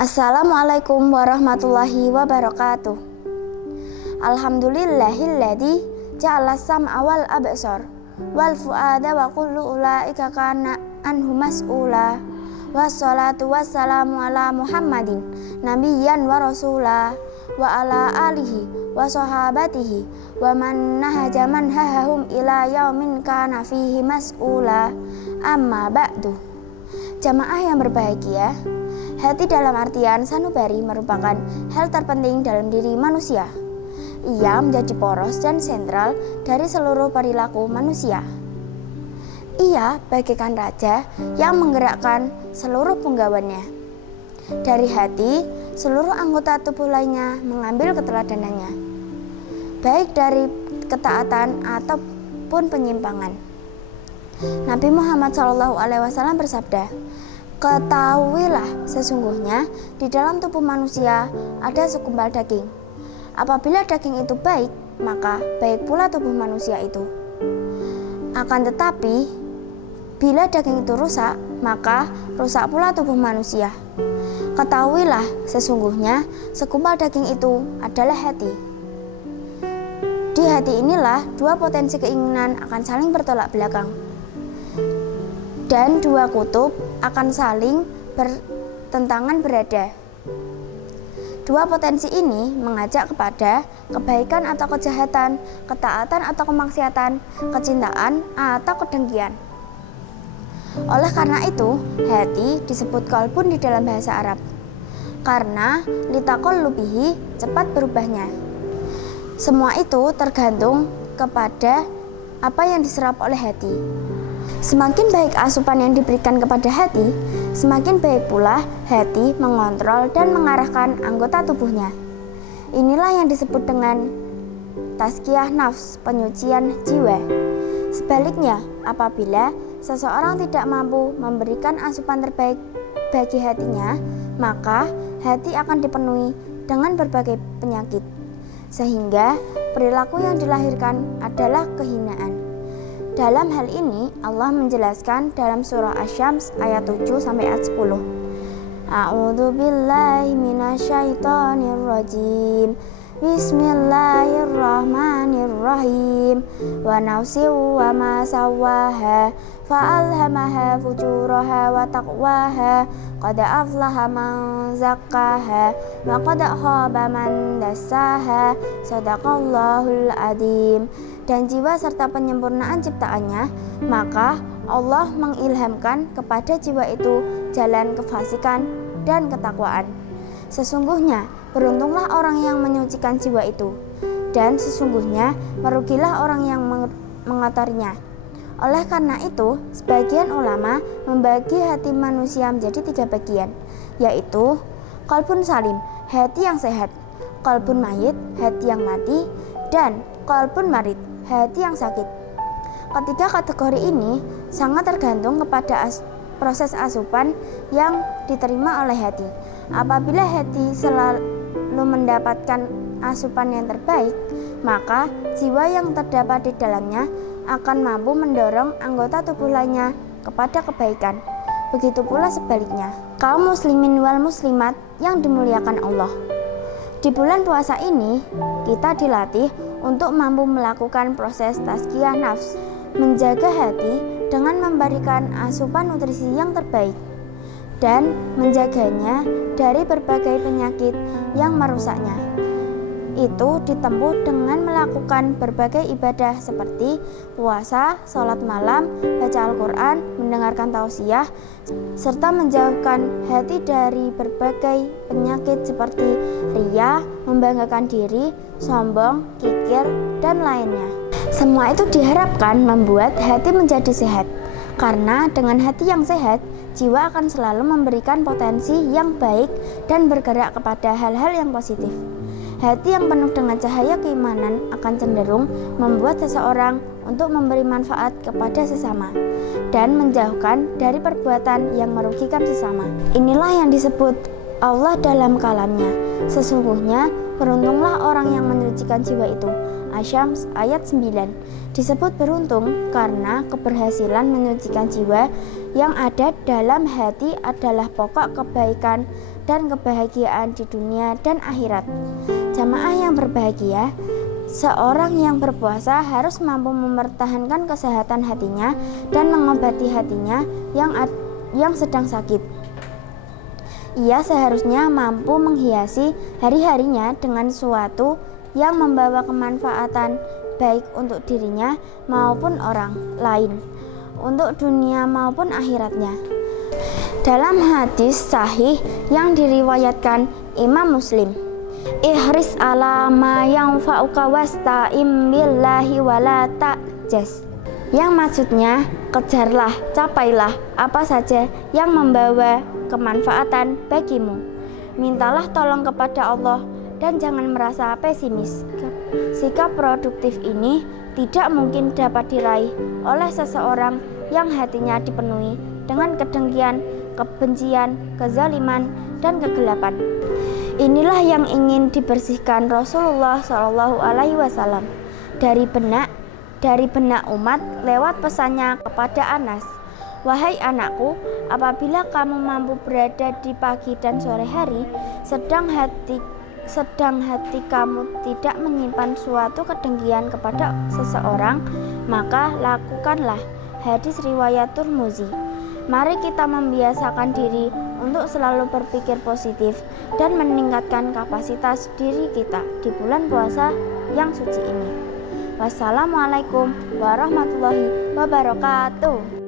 Assalamualaikum warahmatullahi wabarakatuh. Alhamdulillahilladzi ja'ala sam'a wal absar wal fu'ada wa kullu ulaika kana anhu mas'ula. Wassalatu wassalamu ala Muhammadin nabiyyan wa rasula wa ala alihi wa sahabatihi wa man nahaja manhahum ila yaumin kana fihi mas'ula. Amma ba'du. Jamaah yang berbahagia, hati dalam artian sanubari merupakan hal terpenting dalam diri manusia. Ia menjadi poros dan sentral dari seluruh perilaku manusia. Ia bagaikan raja yang menggerakkan seluruh penggawaannya. Dari hati, seluruh anggota tubuh lainnya mengambil keteladanannya, baik dari ketaatan ataupun penyimpangan. Nabi Muhammad SAW bersabda, "Ketahuilah sesungguhnya di dalam tubuh manusia ada segumpal daging. Apabila daging itu baik, maka baik pula tubuh manusia itu. Akan tetapi, bila daging itu rusak, maka rusak pula tubuh manusia. Ketahuilah sesungguhnya segumpal daging itu adalah hati. Di hati inilah dua potensi keinginan akan saling bertolak belakang, dan dua kutub akan saling bertentangan berada. Dua potensi ini mengajak kepada kebaikan atau kejahatan, ketaatan atau kemaksiatan, kecintaan atau kedengkian. Oleh karena itu, hati disebut qalbun di dalam bahasa Arab, karena litaqallubihi, cepat berubahnya. Semua itu tergantung kepada apa yang diserap oleh hati. Semakin baik asupan yang diberikan kepada hati, semakin baik pula hati mengontrol dan mengarahkan anggota tubuhnya. Inilah yang disebut dengan tazkiyah nafs, penyucian jiwa. Sebaliknya, apabila seseorang tidak mampu memberikan asupan terbaik bagi hatinya, maka hati akan dipenuhi dengan berbagai penyakit, sehingga perilaku yang dilahirkan adalah kehinaan. Dalam hal ini Allah menjelaskan dalam surah Asy-Syams ayat 7 sampai ayat 10. A'udzu billahi minasyaitonir rajim. Bismillahirrahmanirrahim. Wa nafsin wa ma sawwaha fa'alhamaha fujuraha wa taqwaha. Qad aflaha man zakkaha wa qad khaba man dassaha. Shadaqallahul adzim. Dan jiwa serta penyempurnaan ciptaannya, maka Allah mengilhamkan kepada jiwa itu jalan kefasikan dan ketakwaan. Sesungguhnya beruntunglah orang yang menyucikan jiwa itu, dan sesungguhnya merugilah orang yang mengotorinya. Oleh karena itu, sebagian ulama membagi hati manusia menjadi 3 bagian, yaitu qalbun salim, hati yang sehat; qalbun mayit, hati yang mati; dan qalbun marid, hati yang sakit. Ketiga kategori ini sangat tergantung kepada proses asupan yang diterima oleh hati. Apabila hati selalu mendapatkan asupan yang terbaik, maka jiwa yang terdapat di dalamnya akan mampu mendorong anggota tubuh lainnya kepada kebaikan. Begitu pula sebaliknya. Kaum muslimin wal muslimat yang dimuliakan Allah, di bulan puasa ini kita dilatih untuk mampu melakukan proses tazkiyah nafs, menjaga hati dengan memberikan asupan nutrisi yang terbaik, dan menjaganya dari berbagai penyakit yang merusaknya. Itu ditempuh dengan melakukan berbagai ibadah seperti puasa, sholat malam, baca Al-Quran, mendengarkan tausiah, serta menjauhkan hati dari berbagai penyakit seperti riya, membanggakan diri, sombong, kikir, dan lainnya. Semua itu diharapkan membuat hati menjadi sehat, karena dengan hati yang sehat, jiwa akan selalu memberikan potensi yang baik dan bergerak kepada hal-hal yang positif. Hati yang penuh dengan cahaya keimanan akan cenderung membuat seseorang untuk memberi manfaat kepada sesama dan menjauhkan dari perbuatan yang merugikan sesama. Inilah yang disebut Allah dalam kalamnya, sesungguhnya beruntunglah orang yang menyucikan jiwa itu. Asy-Syams ayat 9. Disebut beruntung karena keberhasilan menyucikan jiwa yang ada dalam hati adalah pokok kebaikan dan kebahagiaan di dunia dan akhirat. Jamaah yang berbahagia, seorang yang berpuasa harus mampu mempertahankan kesehatan hatinya dan mengobati hatinya yang sedang sakit. Ia seharusnya mampu menghiasi hari-harinya dengan sesuatu yang membawa kemanfaatan baik untuk dirinya maupun orang lain, untuk dunia maupun akhiratnya. Dalam hadis sahih yang diriwayatkan Imam Muslim, ihris ala ma yanfa'uka wasta'im billahi wala ta'jas, yang maksudnya kejarlah, capailah apa saja yang membawa kemanfaatan bagimu. Mintalah tolong kepada Allah dan jangan merasa pesimis. Sikap produktif ini tidak mungkin dapat diraih oleh seseorang yang hatinya dipenuhi dengan kedengkian, kebencian, kezaliman, dan kegelapan. Inilah yang ingin dibersihkan Rasulullah SAW dari benak umat lewat pesannya kepada Anas, wahai anakku, apabila kamu mampu berada di pagi dan sore hari, sedang hati kamu tidak menyimpan suatu kedengkian kepada seseorang, maka lakukanlah. Hadis riwayat Tirmizi. Mari kita membiasakan diri untuk selalu berpikir positif dan meningkatkan kapasitas diri kita di bulan puasa yang suci ini. Wassalamualaikum warahmatullahi wabarakatuh.